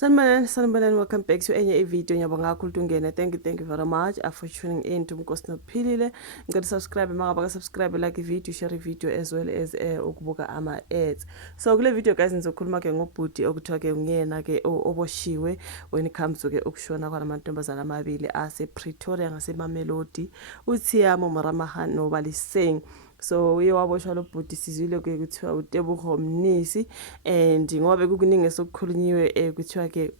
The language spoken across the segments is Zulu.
Sanibonani, welcome back to enye video. Ngiyabonga kakhulu ungene. Thank you very much for tuning in to Mkosi Nophilile. Ngicela subscribe mangaba subscribe, like video, share video as well as ukubuka ama ads. So kule video guys ngizokhuluma ke ngobhuti okuthiwa ke ngiyena ke oboshiwe when it comes to ke ukushona kwalamantombazana amabili ase Pretoria ngase Mamelodi. uThiyamo Maramahan noBaliseng. So uye waboshwa lo bhuti sizwile ke kuthiwa uTebogo Mnisi, and ngoba bekukuningi esokukhulunyiwe kuthiwa ke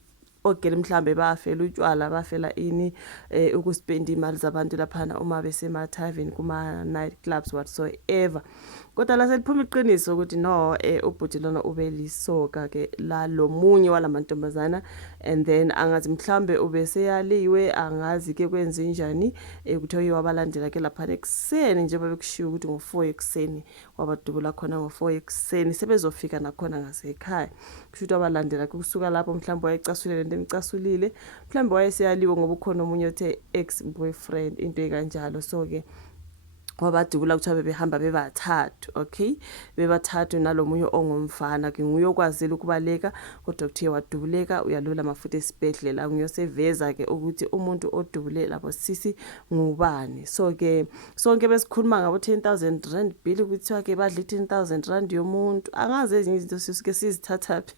ogele mhlambe bafela utshwala bafela ini ukuspend imali zabantu laphana uma besema tavern kuma night clubs whatsoever. Kodwa la seliphuma iqiniso ukuthi no ubhuti lona ubelisoka ke la lo munye walamantombazana, and then angazi mhlambe ubeseyaliwe, angazi ke kwenze njani kuthiwa wabalandela ke lapha ekseni njengoba bekushiwo ukuthi ngo4 ekseni wabadubula khona ngo4 ekseni sebezofika nakhona ngasekhaya. Kushuthi abalandela kusuka lapho mhlambe wayecasulile into emcasulile, mhlambe wayeseyaliwe ngoba ukhona umunye othe ex boyfriend into ekanjalo. So ke wabadubula kuthiwa bebehamba bebathathu, okay, bebathathu nalomunye ongumfana ke nguye okwazile ukubaleka. Kodwa kuthiwa wadubuleka uyalula amafuta esibhedlela, ngiyoseveza ke ukuthi umuntu odubule lapho sisi ngubani. So ke sonke besikhuluma ngabo 10,000 rand bill kuthiwa ke badla 10,000 rand yomuntu, angazi ezinye izinto sisuke sizithathaphi.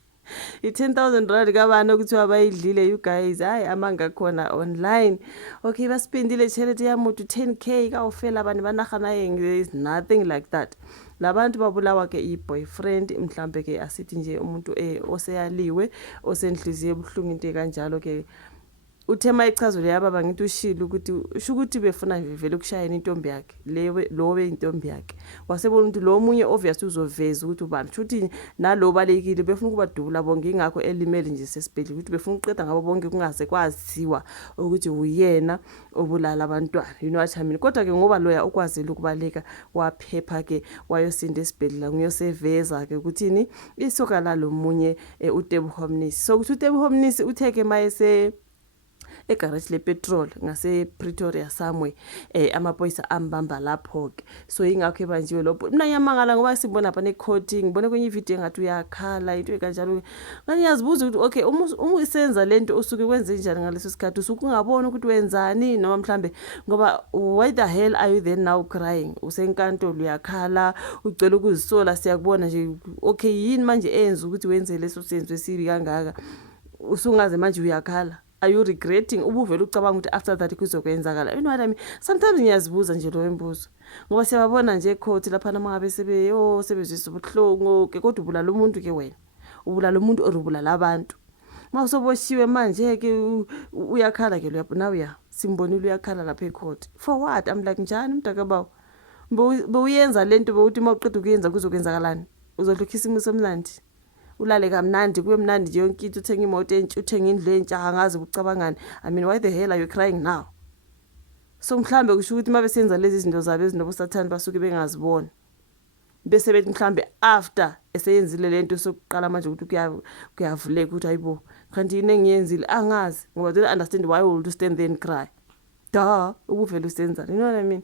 10,000 rand kabani okuthiwa bayidlile you guys, hayi amanga khona online. Okay, basipindile charity yamuntu 10k kawufela abantu banahana yeng, there is nothing like that. Labantu babulawa ke i-boyfriend mhlambe ke asithi nje umuntu oseyaliwe osenhliziyo ebuhlungu into ekanjalo ke uthema ichazelo yababa ngithi ushilo ukuthi usho ukuthi befuna vele ukushayela intombi yakhe lowe intombi yakhe. Wasebona ukuthi lo munye obvious uzoveza ukuthi ubani, futhi nalo balekile befuna ukubadubula bonke, ingakho elimele nje sesibhedlela ukuthi befuna uqeda ngabo bonke kungaze kwaziwa ukuthi uyena obulala abantwana, you know what I mean. Kodwa ke ngoba loya ukwazile ukubaleka waphepha ke wayosinda esibhedlela ngiyoseveza ke ukuthini isoka la lo munye uTebogo Mnisi. So ukuthi uTebogo Mnisi utheke mayese egarage le petrol ngase Pretoria somewhere amaphoyisa ambamba lapho ke. So ingakho ebanjiwe lo mina ngiyamangala ngoba sibona lapha necourt, ngibone kwenye video engathi uyakhala into ekanjalo. Ngiyazibuza ukuthi okay uma usenza lento usuke kwenze njani ngaleso sikhathi, usuke ungabona ukuthi wenzani noma mhlambe ngoba why the hell are you then now crying? Usenkantolo uyakhala ucela ukuzisola, siyakubona nje okay yini manje enza ukuthi wenze leso senzo esibi kangaka usungaze manje uyakhala. Are you regretting? Ubuvela ucabanga ukuthi after that kuzokwenzakala, you know what I mean. Sometimes ngiyazibuza nje lo embuzo ngoba siyababona nje ecourt lapha mangabe sebezisa ubuhlungu ke, kodwa ubulala umuntu ke wena, ubulala umuntu orubulala abantu. Mawusoboshiwe manje ke uyakhala ke lo simbonile uyakhala lapha ecourt for what? I'm like njani mntakabawo, bewuyenza lento bewuthi mawuqeda ukuyenza kuzokwenzakalani? Uzodlukhisa imuso omnandi ulale kamnandi kube mnandi nje yonke into, uthenga imoto entsha, uthenga indlu entsha, angazi ukucabangani. I mean why the hell are you crying now? So mhlambe kusho ukuthi mabesenza lezi zinto zabo ezinobo sathani basuke bengazibona, bese bethi mhlambe after eseyenzile lento sokuqala manje ukuthi kuyavuleka ukuthi hayibo kanti yini engiyenzile angazi, ngoba they understand why would you stand there and cry. Ubuvela usenza, you know what I mean.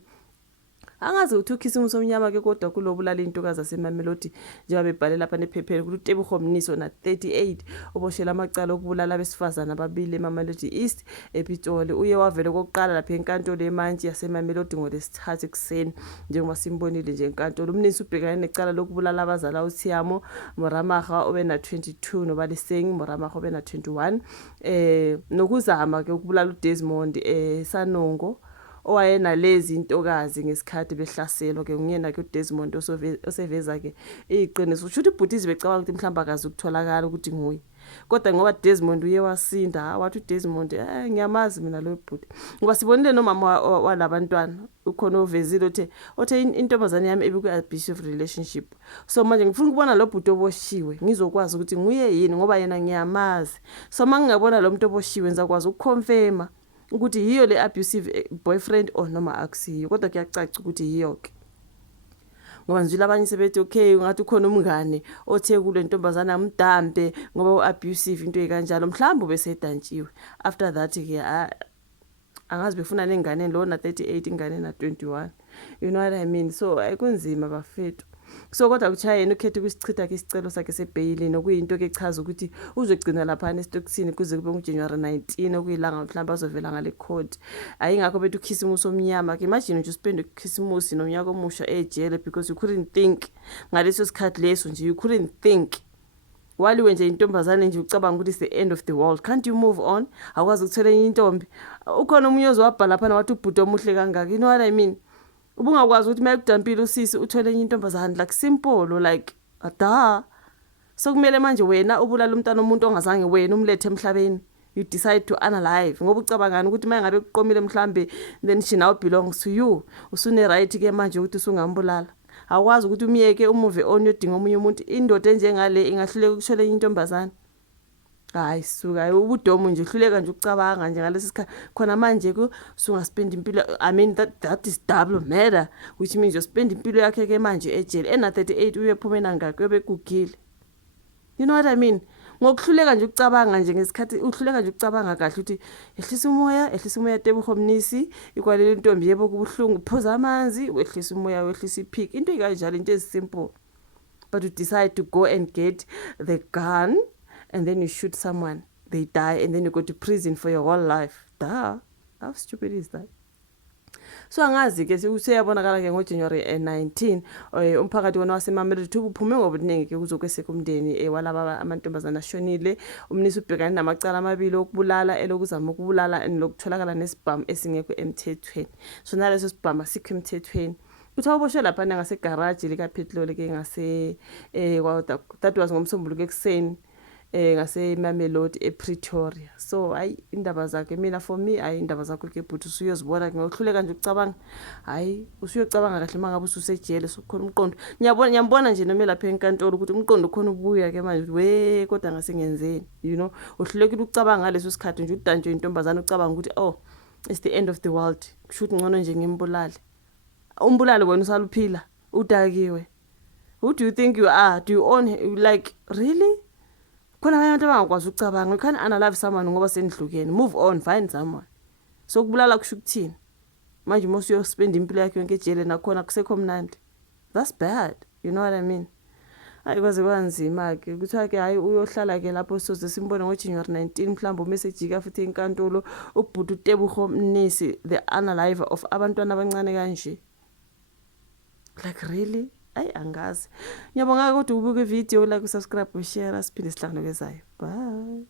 Angazi ukuthi ukhisa umuso omnyama ke, kodwa kulobulala intokazi yaseMamelodi njengoba bebhale lapha nephepheni ukuthi uTebogo Mnisi na 38 oboshela amacala okubulala abesifazana ababili eMamelodi East ePitoli. Uye wavele kokuqala lapha enkantolo emantshi yaseMamelodi ngoLesithathu ekseni njengoba simbonile nje enkantolo. Umnisi ubhekane necala lokubulala abazala uThiyamo Maramaga obena 22 noBaliseng Maramaga obena 21 nokuzama ke ukubulala uDesmond Sanongo owayena lezi intokazi ngesikhathi behlaselwa ke nguyena ke uDesmond oseveza ke iqiniso. Usho ukuthi ibhutizi becabanga ukuthi mhlamba akazi ukutholakala ukuthi nguye, kodwa ngoba Desmond uye wasinda wathi uDesmond ngiyamazi mina lo bhuti ngoba sibonile nomama walabantwana ukhona ovezile othe intombazane yami ebiku abusive relationship. So manje ngifuna ukubona lo bhuti oboshiwe ngizokwazi ukuthi nguye yini ngoba yena ngiyamazi. So mangingabona lo muntu oboshiwe ngizakwazi ukuconfirma ukuthi yiyo le abusive boyfriend or noma akusiyo, kodwa kuyacaca ukuthi yiyo ke. Ngoba nje labanye sebethi okay ngathi ukhona umngane othe kule ntombazana amdambe ngoba abusive into ekanjalo, mhlawumbe besedantshiwe. After that ke angazi befuna nengane lo na 38 ingane na 21, you know what I mean. So ayikunzima bafethu. so kodwa kuthiwa yena ukhetha ukusichitha-ke isicelo sakhe sebheyili nokuyinto-ke echaza ukuthi uzogcina laphana esitokisini kuze kube nguJanuary 19 okuyilanga mhlawumbe azovela ngale court. Ayingakho bethu ukhisimusi omnyama-ke imagine nje uspende ukhisimusi nonyaka omusha ejele because you couldn't think ngaleso sikhathi leso nje you couldn't think waliwe nje intombazane nje ucabanga ukuthi it's the end of the world. Can't you move on? Awukwazi ukuthola enye intombi. Ukhona umunye ozwabhala lapha wathi ubhuti omuhle kangaka. You know what I mean? Ubungakwazi ukuthi mayekudampile usisi uthole enye intombazane like simple like ada. So kumele manje wena ubulala umntana omuntu ongazange wena umlethe emhlabeni. You decide to unalive ngoba ucabangana ukuthi mayengabe kuqomile mhlambe then she now belongs to you. Usune right ke manje ukuthi usungambulala. Awukwazi ukuthi umiyeke umuve on yodinga omunye umuntu. Indoda enjengale ingahluleka ukuthola enye intombazane. Hayi suka ubudomo nje uhluleka nje ukucabanga nje ngalesi sikhathi khona manje ku sungaspend impilo. I mean that is double murder, which means you spend impilo yakhe ke manje ejele ena 38 uyephumena ngakho yobekugile. You know what I mean? Ngokuhluleka nje ukucabanga nje ngesikhathi uhluleka nje ukucabanga kahle ukuthi ehlisa umoya Tebogo Mnisi ikwalele intombi yebo kubuhlungu phoza amanzi wehlisa umoya wehlisa iphik into ikanjalo into esimple. But you decide to go and get the gun and then you shoot someone, they die, and then you go to prison for your whole life. Duh, how stupid is that? So angazi ke useyabonakala ke ngoJanuary 19 umphakathi wona waseMamelodi uphume ngobuningi ke kuzokweseka umndeni walaba amantombazana ashonile. Umnisi ubhekana namacala amabili okubulala elokuzama ukubulala lokutholakala nesibhamu esingekho emthethweni. So naleso sibhamu asikho emthethweni. Kuthi awuboshwe lapha ngase garage lika petrol ke ngase that was ngomsombuluko ekseni ngase Mamelodi ePretoria. So hayi indaba zakhe mina for me hayi indaba zakho ke but usuyozibona ngokuhluleka nje ukucabanga. Hayi usuyocabanga kahle mangabe ususejele sokukhona umqondo. Nyambona nje noma lapha enkantolo ukuthi umqondo ukhona ubuya ke manje we kodwa ngase ngenzeni, you know, uhlulekile ukucabanga ngaleso sikhathi nje udanjwe intombazana ucabanga ukuthi oh it's the end of the world. Kushuthi ngcono nje ngimbulale. Umbulale wena usaluphila udakiwe. Who do you think you are? Do you own like really? Khona abantu abangakwazi ukucabanga. You can't unalive someone ngoba sendhlukene. Move on, find someone. So kubulala kusho ukuthini? Manje mose uyospend impilo yakhe yonke ejele nakhona kusekho mnandi. That's bad. You know what I mean? Ayikwaze kwanzima ke. Kuthiwa ke hayi uyohlala ke lapho soze simbone ngoJanuary 19 mhlawumbe umessage futhi enkantolo ubhuti uTebogo Mnisi the unalive of abantwana abancane kanje. Like really? Ay angazi. Ngiyabonga kodwa ubuke video like usubscribe ushare siphinde sihlangane kezayo. Bye.